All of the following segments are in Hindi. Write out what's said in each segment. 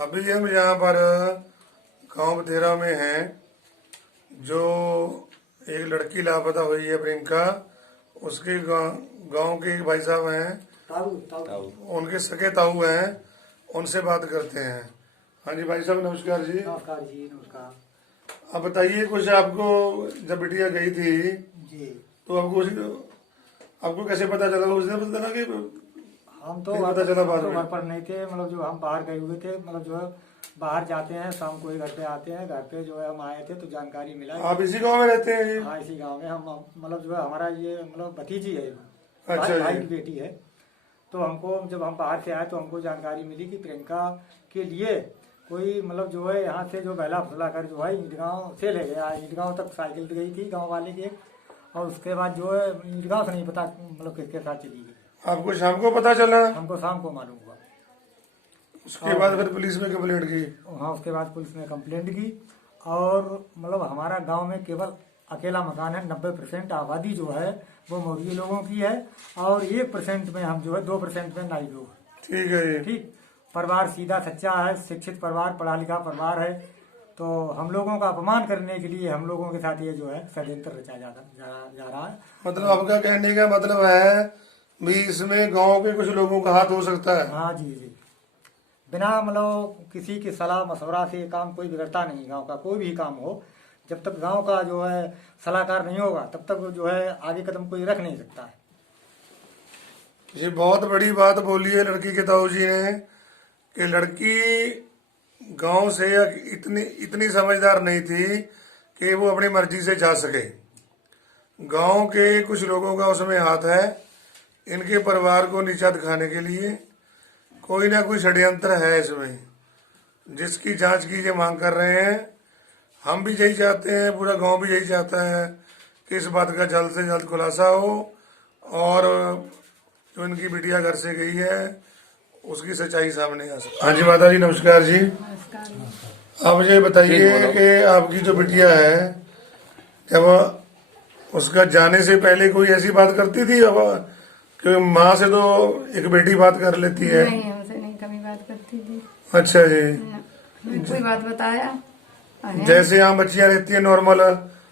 अभी हम यहाँ पर गांव बथेरा में हैं। जो एक लड़की लापता हुई है प्रियंका, उसके गांव के एक भाई साहब हैं, ताऊ। उनके सगे ताऊ हैं, उनसे बात करते हैं। हाँ जी भाई साहब, नमस्कार जी। नमस्कार जी, नमस्कार। अब बताइए कुछ, आपको जब बिटिया गई थी जी, तो आपको कैसे पता चला? उसने पता चला कि हम तो पता चला बाद में? घर पर नहीं थे, मतलब जो हम बाहर गए हुए थे, मतलब जो है बाहर जाते हैं शाम को ही घर पे आते हैं। घर पे जो है हम आए थे तो जानकारी मिला। आप इसी गांव में रहते हैं जी? हाँ, इसी गांव में हम, मतलब जो है हमारा ये मतलब भतीजी है, अच्छा भाई जी। की बेटी है। तो हमको जब हम बाहर से आए तो हमको जानकारी मिली कि प्रियंका के लिए कोई मतलब जो है यहाँ से जो बहला फुसला कर जो है ईदगांव से ले गया। ईदगांव तक साइकिल गई थी गांव वाले के, और उसके बाद जो है ईदगांव से नहीं पता मतलब किसके साथ चली गई। आपको शाम को पता चला? हमको शाम को मालूम हुआ। उसके बाद फिर पुलिस में कंप्लेंट की? हाँ, उसके बाद पुलिस ने कंप्लेंट की। और मतलब हमारा गांव में केवल अकेला मकान है। 90% आबादी जो है वो मुर्गी लोगों की है, और 1% में हम जो है 2% में नाई लोग। ठीक है जी। ठीक, परिवार सीधा सच्चा है, शिक्षित परिवार, पढ़ा लिखा परिवार है। तो हम लोगों का अपमान करने के लिए हम लोगों के साथ ये जो है षड्यंत्र रचा जा रहा है। मतलब आपका कहने का मतलब है भी इसमें गांव के कुछ लोगों का हाथ हो सकता है? हाँ जी जी, बिना मतलब किसी की सलाह मशवरा से काम कोई बिगड़ता नहीं। गांव का कोई भी काम हो, जब तक गांव का जो है सलाहकार नहीं होगा तब तक जो है आगे कदम कोई रख नहीं सकता है। ये बहुत बड़ी बात बोली है लड़की के ताऊ जी ने कि लड़की गांव से इतनी समझदार नहीं थी कि वो अपनी मर्जी से जा सके। गांव के कुछ लोगों का उसमें हाथ है, इनके परिवार को नीचा दिखाने के लिए कोई ना कोई षड्यंत्र है इसमें, जिसकी जांच की ये मांग कर रहे हैं। हम भी यही चाहते हैं, पूरा गांव भी यही चाहता है कि इस बात का जल्द से जल्द खुलासा हो और जो इनकी बिटिया घर से गई है उसकी सच्चाई सामने आ सके। हाँ जी माता जी, नमस्कार जी। आप मुझे बताइए कि आपकी जो बिटिया है, जब उसका जाने से पहले कोई ऐसी बात करती थी? अब कि माँ से तो एक बेटी बात कर लेती है। नहीं, हमसे नहीं कभी बात करती थी। अच्छा जी। हमें कोई बात बताया? जैसे यहाँ बच्चियां रहती है नॉर्मल,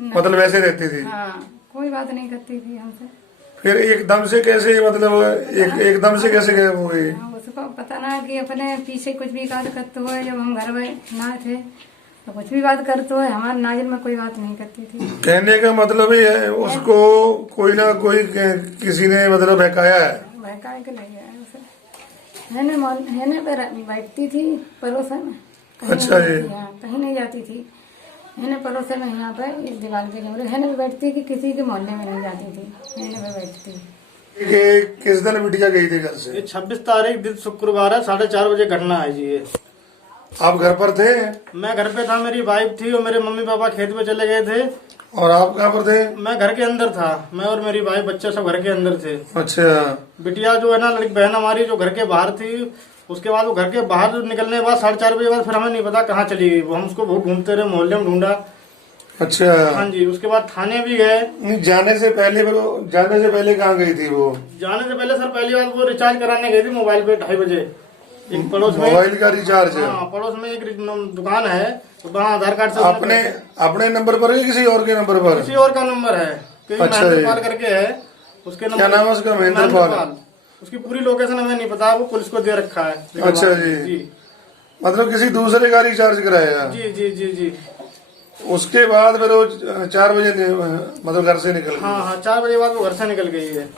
मतलब वैसे रहती थी? हाँ, कोई बात नहीं करती थी हमसे। फिर एकदम से कैसे, मतलब एकदम से कैसे गए हो गई? हाँ, उसको पता ना कि अपने पीछे कुछ भी बात करते हुए, जब हम घर में ना थे तो कुछ भी बात करते हुए हमारे नाजिल में कोई बात नहीं करती थी। कहने का मतलब ही है उसको कोई ना कोई किसी ने मतलब बहकाया है। बहकाए के नहीं है उसे। हैने पे बैठती थी पड़ोसन में। अच्छा जी। कहीं नहीं जाती थी। हैने पड़ोसन में यहाँ पे इस दीवार के लिए हैने पे बैठती कि किसी के मोहल्ले में नहीं जाती थी, हैने पे बैठती। किस दिन बिटिया गई थी घर से? ये 26 तारीख दिन शुक्रवार है, 4:30 बजे घटना है जी। ये आप घर पर थे? मैं घर पे था, मेरी वाइफ थी और मेरे मम्मी पापा खेत पे चले गए थे। और आप कहाँ पर थे? मैं घर के अंदर था, मैं और मेरी वाइफ बच्चे सब घर के अंदर थे। अच्छा। बिटिया जो है ना, लड़की बहन हमारी जो घर के बाहर थी, उसके बाद वो घर के बाहर निकलने के बाद 4:30 बजे बाद फिर हमें नहीं पता कहाँ चली गई। हम उसको बहुत ढूंढते रहे, मोहल्ले में ढूंढा। अच्छा। हाँ जी, उसके बाद थाने भी गए। जाने से पहले कहाँ गई थी वो? जाने से पहले सर पहली बार वो रिचार्ज कराने गई थी मोबाइल पे 2:30 बजे। एक पड़ोस में, मोबाइल का रिचार्ज? हाँ, पड़ोस में एक दुकान है, तो वहाँ आधार कार्ड से अपने नंबर पर है किसी और के नंबर पर? किसी और का नंबर है, अच्छा, महेंद्र पाल करके है उसके नंबर। क्या नाम है उसका? महेंद्र पाल। उसकी पूरी लोकेशन हमें नहीं पता, वो पुलिस को दे रखा है। अच्छा जी। मतलब किसी दूसरे का रिचार्ज कराया? जी जी जी जी। उसके बाद फिर वो 4 बजे मतलब घर से निकल गई? हाँ हाँ, 4 बजे बाद वो घर से निकल गई है।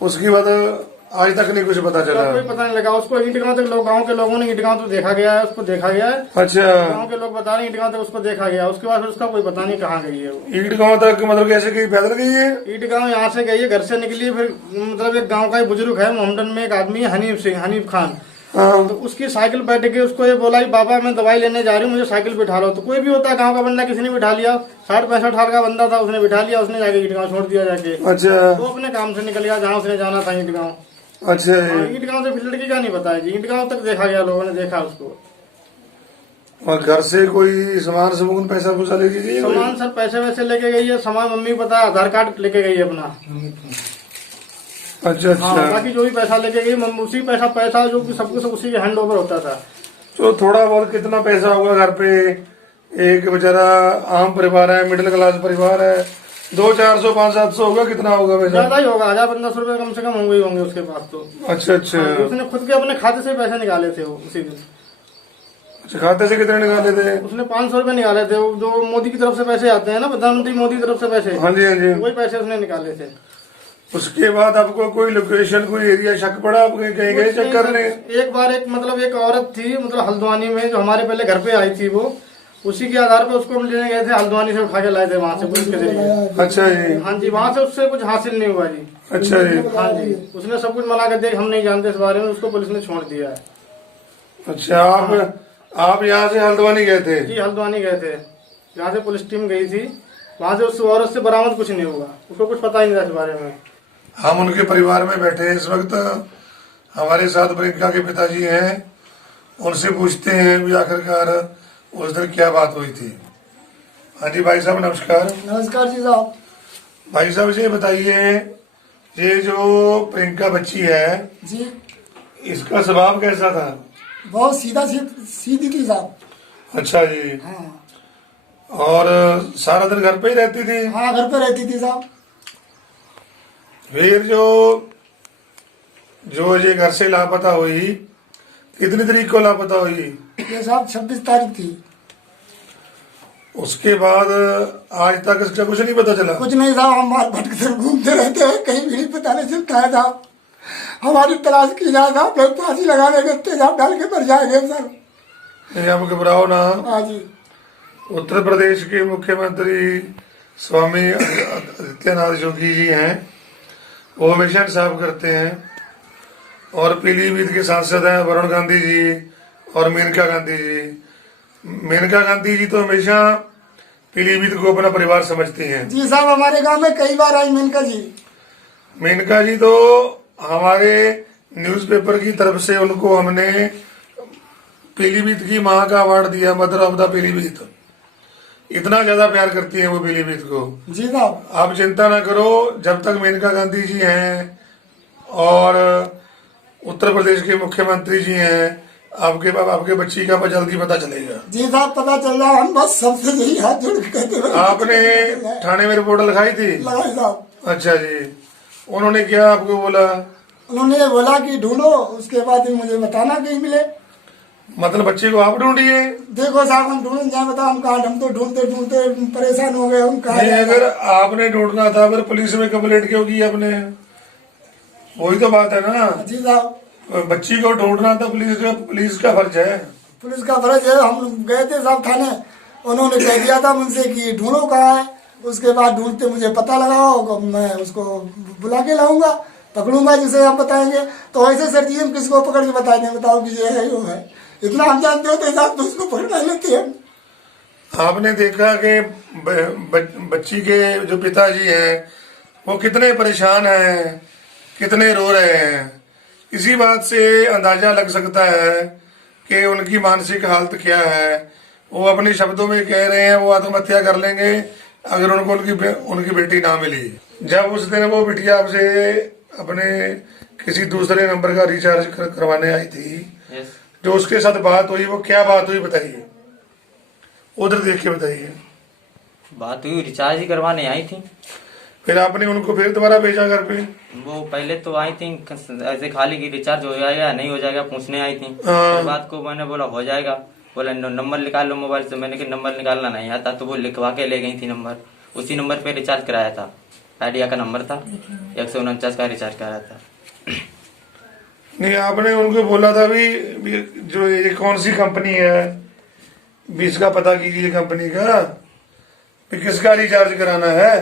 उसके बाद आज तक नहीं कुछ पता चला? कोई पता नहीं लगा उसको। ईदगांव तक लोग, गाँव के लोगों ने ईदगांव तो देखा गया है, उसको देखा गया है। अच्छा। गाँव के लोग बता रहे हैं ईदगांव तक उसको देखा गया। उसके बाद फिर उसका कोई पता नहीं कहाँ गई है वो। ईदगांव तक मतलब कैसे गई? पैदल गई है? ईदगांव यहाँ से गई है, घर से निकली। फिर मतलब एक गाँव का ही बुजुर्ग है, मोहम्मदन में एक आदमी है हनीफ खान। हाँ। तो उसकी साइकिल बैठ के उसको ये बोला कि बाबा मैं दवाई लेने जा रही हूँ, मुझे साइकिल बिठा लो। तो कोई भी होता है गांव का बंदा, किसी ने बिठा लिया। 60-65 साल का बंदा था, उसने बिठा लिया, उसने जाके ईदगांव छोड़ दिया जाके। अच्छा। वो अपने काम से निकल गया जहाँ उसने जाना था, ईदगांव। अच्छा। ईदगांव से फिर लड़की का नहीं पता है जी, ईदगांव तक देखा गया, लोगों ने देखा उसको। और घर से कोई सामान समून पैसा पूसा लेके गई? सामान सर पैसे वैसे लेके गई है, सामान मम्मी को पता है, आधार कार्ड लेके गई है अपना। अच्छा हाँ, अच्छा। बाकी जो भी पैसा लेके गई उसी पैसा जो भी सब कुछ उसी के हैंड ओवर होता था। तो थोड़ा बहुत कितना पैसा होगा घर पे? एक बेचारा आम परिवार है, मिडिल क्लास परिवार है, 200-400 500-700 होगा, कितना होगा पैसा? ज्यादा ही होगा, 1000-1500 रुपए कम से कम होंगे ही होंगे उसके पास तो। अच्छा अच्छा। उसने खुद के अपने खाते से पैसे निकाले थे वो उसी दिन। अच्छा, खाते से कितने निकाले थे? उसने 500 रुपए निकाले थे, वो जो मोदी की तरफ से पैसे आते हैं ना, प्रधानमंत्री मोदी की तरफ से पैसे, हाँ जी हाँ जी। वही पैसे उसने निकाले थे। उसके बाद आपको कोई लोकेशन, कोई एरिया शक पड़ा? आप कहीं गए चेक करने? एक बार एक औरत थी, मतलब हल्द्वानी में, जो हमारे पहले घर पे आई थी, वो उसी के आधार पर उसको हम लेने गए थे, हल्द्वानी से उठा के लाए थे वहाँ से पुलिस के जरिए। अच्छा जी। हाँ जी, वहाँ से उससे कुछ हासिल नहीं हुआ जी। अच्छा जी। हाँ जी, उसने सब कुछ मना कर दिया, हम नहीं जानते इस बारे में, उसको पुलिस ने छोड़ दिया है। अच्छा, आप यहाँ से हल्द्वानी गए थे? जी, हल्द्वानी गए थे, यहाँ से पुलिस टीम गई थी, वहाँ से उस औरत से बरामद कुछ नहीं हुआ, उसको कुछ पता ही नहीं था इस बारे में। हम उनके परिवार में बैठे हैं इस वक्त, हमारे साथ प्रियंका के पिताजी हैं, उनसे पूछते हैं भी आखिरकार उस दिन क्या बात हुई थी। हाँ जी भाई साहब, नमस्कार। नमस्कार जी साहब। भाई साहब, ये बताइए, ये जो प्रियंका बच्ची है, जी, इसका स्वभाव कैसा था? बहुत सीधी थी साहब। अच्छा जी। हाँ और सारा दिन घर पे ही रहती थी? हाँ, घर पे रहती थी साहब। फिर जो ये घर से लापता हुई, कितनी तारीख को लापता हुई? ये साहब 26 तारीख थी। उसके बाद आज तक इसका कुछ नहीं पता चला? कुछ नहीं साहब, हम मार भटकते घूमते रहते हैं, कहीं भी नहीं पता नहीं चलता है साहब। हमारी तलाश की जाए साहब, लोग फांसी लगाने के तेजाब डाल के मर जाएंगे सर। नहीं, आप घबराओ ना। हाँ जी। उत्तर प्रदेश के मुख्यमंत्री स्वामी आदित्यनाथ योगी जी हैं, वो हमेशा इंसाफ करते हैं। और पीलीभीत के सांसद हैं वरुण गांधी जी और मेनका गांधी जी। मेनका गांधी जी तो हमेशा पीलीभीत को अपना परिवार समझती हैं। जी साहब, हमारे गांव में कई बार आई मेनका जी। मेनका जी तो हमारे न्यूज़पेपर की तरफ से उनको हमने पीलीभीत की मां का अवार्ड दिया, मदर ऑफ द पीलीभीत। इतना ज्यादा प्यार करती हैं वो पीलीभीत को। जी साहब। आप चिंता ना करो, जब तक मेनका गांधी जी हैं और उत्तर प्रदेश के मुख्यमंत्री जी हैं, आपके बच्ची का जल्दी पता चलेगा। जी साहब, पता चल रहा, हम बस सबसे यही हाथ जोड़ के कहते हैं। आपने थाने में रिपोर्ट लिखाई थी? लगाई साहब। अच्छा जी। उन्होंने क्या आपको बोला? उन्होंने बोला कि ढूंढो, उसके बाद मुझे बताना कहीं मिले। मतलब बच्चे को आप ढूंढिए? देखो साहब, हम ढूंढ जाए, बताओ हम कहाँ, हम तो ढूंढते ढूंढते परेशान हो गए, हम कहाँ नहीं, जाएं? अगर आपने ढूंढना था फिर पुलिस में कंप्लेंट क्यों की आपने? वही तो बात है ना। जी साहब, बच्ची को ढूंढना था, पुलिस का फर्ज है। पुलिस का फर्ज है। हम गए थे साहब थाने, उन्होंने कह दिया था मुझसे कि ढूंढो कहाँ है। उसके बाद ढूंढते मुझे पता लगाओ, मैं उसको बुला के लाऊंगा, पकड़ूंगा जिसे आप बताएंगे। तो ऐसे सर जी हम किसको पकड़ के बताएंगे? बताओ कि ये है वो है, इतना हम जानते होते साहब तो उसको पकड़ा लेते हैं। आपने देखा कि बच्ची के जो पिताजी हैं वो कितने परेशान हैं, कितने रो रहे हैं। इसी बात से अंदाजा लग सकता है कि उनकी मानसिक हालत क्या है। वो अपने शब्दों में कह रहे हैं वो आत्महत्या कर लेंगे अगर उनको उनकी बेटी ना मिली। जब उस दिन वो बिटिया आपसे अपने किसी दूसरे नंबर का रिचार्ज करवाने आई थी, जो उसके साथ बात हुई, वो क्या बात हुई बताइए, उधर देख के बताइए। बात हुई, रिचार्ज ही करवाने आई थी। फिर आपने उनको फिर दोबारा भेजा घर पे? वो पहले तो आई थी ऐसे खाली की रिचार्ज हो जाएगा नहीं हो जाएगा पूछने आई थी। हाँ। फिर बात को मैंने बोला हो जाएगा, बोला नंबर निकाल लो मोबाइल से। मैंने कि नंबर निकालना नहीं आता, तो वो लिखवा के ले गई थी नंबर। उसी नंबर पे रिचार्ज कराया था, आइडिया का नंबर था, 149 का रिचार्ज कराया था। नहीं, आपने उनको बोला था भी जो ये कौन सी कंपनी है, भी इसका पता कीजिए कंपनी का, भी किसका रिचार्ज कराना है।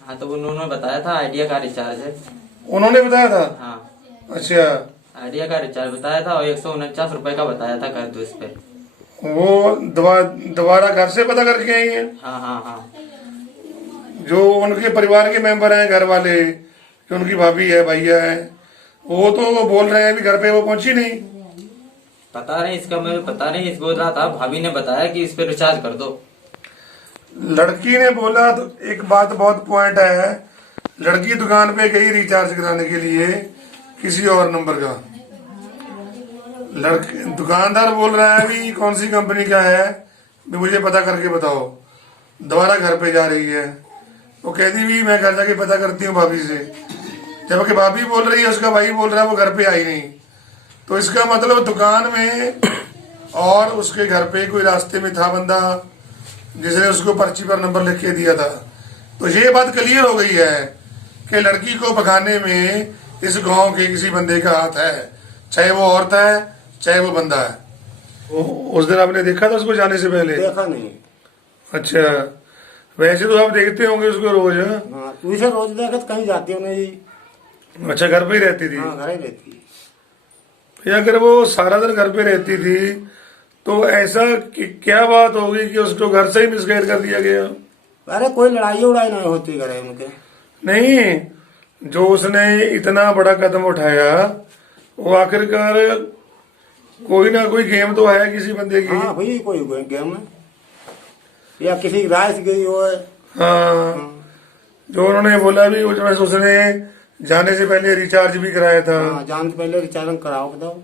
हाँ, तो उन्होंने बताया था आइडिया का रिचार्ज है। उन्होंने बताया था? हाँ, अच्छा। आइडिया का रिचार्ज बताया था और 149 रुपए का बताया था कर दो इस पे। वो दोबारा घर से पता करके आई है? हाँ हाँ हाँ। जो उनके परिवार के मेंबर हैं, घर वाले, जो उनकी भाभी है, भैया है, वो तो बोल रहे हैं भी घर पे वो पहुंची नहीं। पता नहीं इसका, मुझे पता नहीं। इस बोल रहा था, भाभी ने बताया कि इस पे रिचार्ज कर दो। लड़की ने बोला तो एक बात बहुत पॉइंट है, लड़की दुकान पे गई रिचार्ज कराने के लिए किसी और नंबर का, लड़के दुकानदार बोल रहा है भी कौन सी कंपनी का है, भी मुझे पता करके बताओ। दोबारा घर पे जा रही है, वो कहती भी मैं घर जाके पता करती हूँ भाभी से, जबकि भाभी बोल रही है, उसका भाई बोल रहा है वो घर पे आई नहीं। तो इसका मतलब दुकान में और उसके घर पे कोई रास्ते में था बंदा जिसने उसको पर्ची पर नंबर लिख के दिया था। तो ये बात क्लियर हो गई है कि लड़की को भगाने में इस गांव के किसी बंदे का हाथ है, चाहे वो औरत है चाहे वो बंदा है। उस दिन आपने देखा था उसको जाने से पहले? देखा नहीं। अच्छा, वैसे तो आप देखते होंगे उसको रोज? हाँ, तुझे रोज देखा तो कहीं जाती हूँ नहीं। अच्छा, घर पे ही रहती थी? हाँ, घर ही रहती है। या अगर वो सारा दिन घर पे रहती थी तो ऐसा क्या बात होगी कि उसको घर से ही मिसगाइड कर दिया गया? अरे कोई लड़ाई उड़ाई नहीं होती घर उनके। नहीं, जो उसने इतना बड़ा कदम उठाया वो आखिरकार कोई ना कोई गेम तो है किसी बंदे की। हाँ भाई, कोई गेम है या किसी राय से गई हो। हाँ, जो उन्होंने बोला भी उसने जाने से पहले रिचार्ज भी कराया था। हाँ, जान से पहले रिचार्ज कराओ बताओ।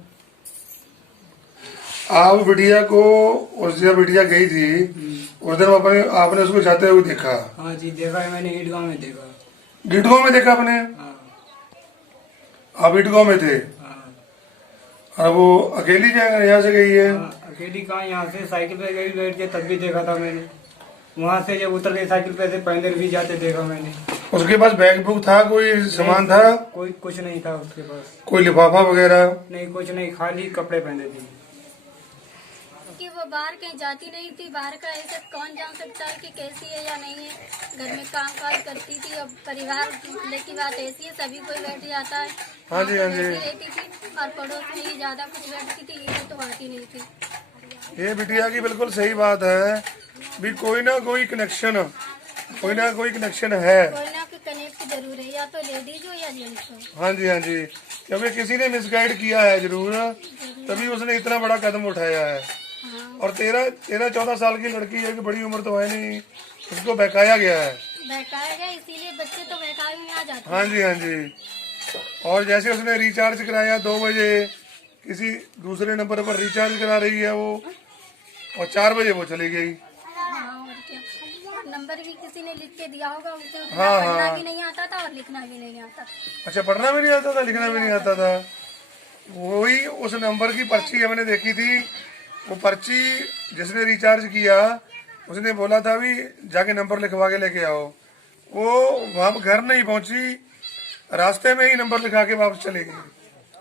आप बिटिया को, उस जब बिटिया गई थी उस दिन आपने उसको जाते हुए देखा? हाँ जी, देखा है मैंने, ईदगाह में देखा। ईदगाह में देखा आपने? हाँ। आप ईदगाह में थे? हाँ। अब वो अकेली यहाँ से गई है? हाँ, अकेली कहाँ, यहाँ से साइकिल पे गई बैठ के, तब भी देखा था मैंने। वहाँ से जब उतर गई साइकिल पे से पैदल भी जाते देखा मैंने। उसके पास बैग बुक था, कोई सामान था? कोई कुछ नहीं था उसके पास। कोई लिफाफा वगैरह? नहीं, कुछ नहीं, खाली कपड़े पहने थे। कि वो बाहर कहीं जाती नहीं थी। बाहर का ऐसा कौन जान सकता है कि कैसी है या नहीं है। घर में काम काज करती थी। अब परिवार की बात ऐसी है, सभी कोई बैठ जाता है। हाँ जी, हाँ जी। रहती थी और पड़ोस में ही ज्यादा कुछ बैठती थी, ये तो आती नहीं थी। ये बिटिया की बिल्कुल सही बात है भी कोई ना कोई कनेक्शन है। कोई ना कोई कनेक्ट जरूर है, या तो लेडीज हो या जेंट्स हो। हाँ जी, हाँ जी, क्योंकि किसी ने मिसगाइड किया है जरूर, तभी उसने इतना बड़ा कदम उठाया है। और 13-14 साल की लड़की है कि बड़ी उम्र तो है नहीं, उसको बहकाया गया है। बहकाया गया, इसीलिए बच्चे तो बहकावे में आ जाते हैं। हाँ जी, हाँ जी। और जैसे उसने रिचार्ज कराया 2 बजे, किसी दूसरे नंबर पर रिचार्ज करा रही है वो, और 4 बजे वो चली गई। हाँ, और क्या, नंबर भी किसी ने लिख के दिया होगा, उसे हाँ, पढ़ना हाँ। भी नहीं आता था और लिखना भी नहीं आता। अच्छा, पढ़ना भी नहीं आता था, लिखना भी नहीं आता था। वही उस नंबर की पर्ची हमने देखी थी। वो पर्ची जिसने रिचार्ज किया उसने बोला था भी जाके नंबर लिखवा के लेके आओ। वो वहां घर नहीं पहुंची, रास्ते में ही नंबर लिखा के वापस चली गई।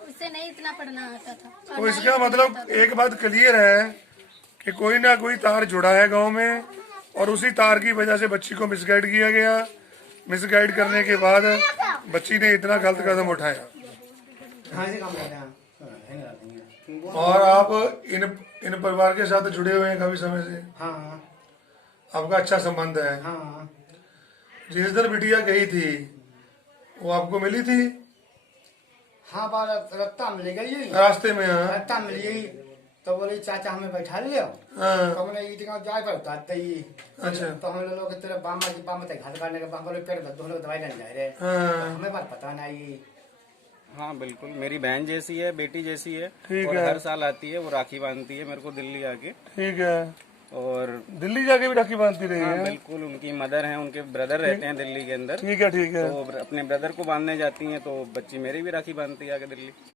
उससे नहीं इतना पढ़ना आता था। तो इसका मतलब एक बात क्लियर है कि कोई ना कोई तार जुड़ा है गांव में, और उसी तार की वजह से बच्ची को मिसगाइड किया गया। मिसगाइड करने के बाद बच्ची ने इतना गलत कदम उठाया। और आप इन परिवार के साथ जुड़े हुए हैं काफी समय से? हाँ आपका अच्छा संबंध है? हाँ। जिस दिन बिटिया गई थी वो आपको मिली थी? हाँ, बार रत्ता मिल गई, रास्ते में? हाँ, रत्ता मिल गई तो बोली चाचा हमें बैठा लियो। हाँ। तो हमने ईदगाह जाए पर उतारते ही। अच्छा। तो हम लोग तेरे बामा तक घाट काटने के बामा पेड़ दोनों लोग दवाई लेने जा रहे। हाँ। हमें बात पता नहीं। हाँ बिल्कुल, मेरी बहन जैसी है, बेटी जैसी है। ठीक और है। हर साल आती है, वो राखी बांधती है मेरे को दिल्ली आके। ठीक है। और दिल्ली जाके भी राखी बांधती रही हाँ है? बिल्कुल, उनकी मदर है, उनके ब्रदर रहते हैं दिल्ली के अंदर। ठीक है, ठीक है। तो अपने ब्रदर को बांधने जाती हैं, तो बच्ची मेरी भी राखी बांधती है आके दिल्ली।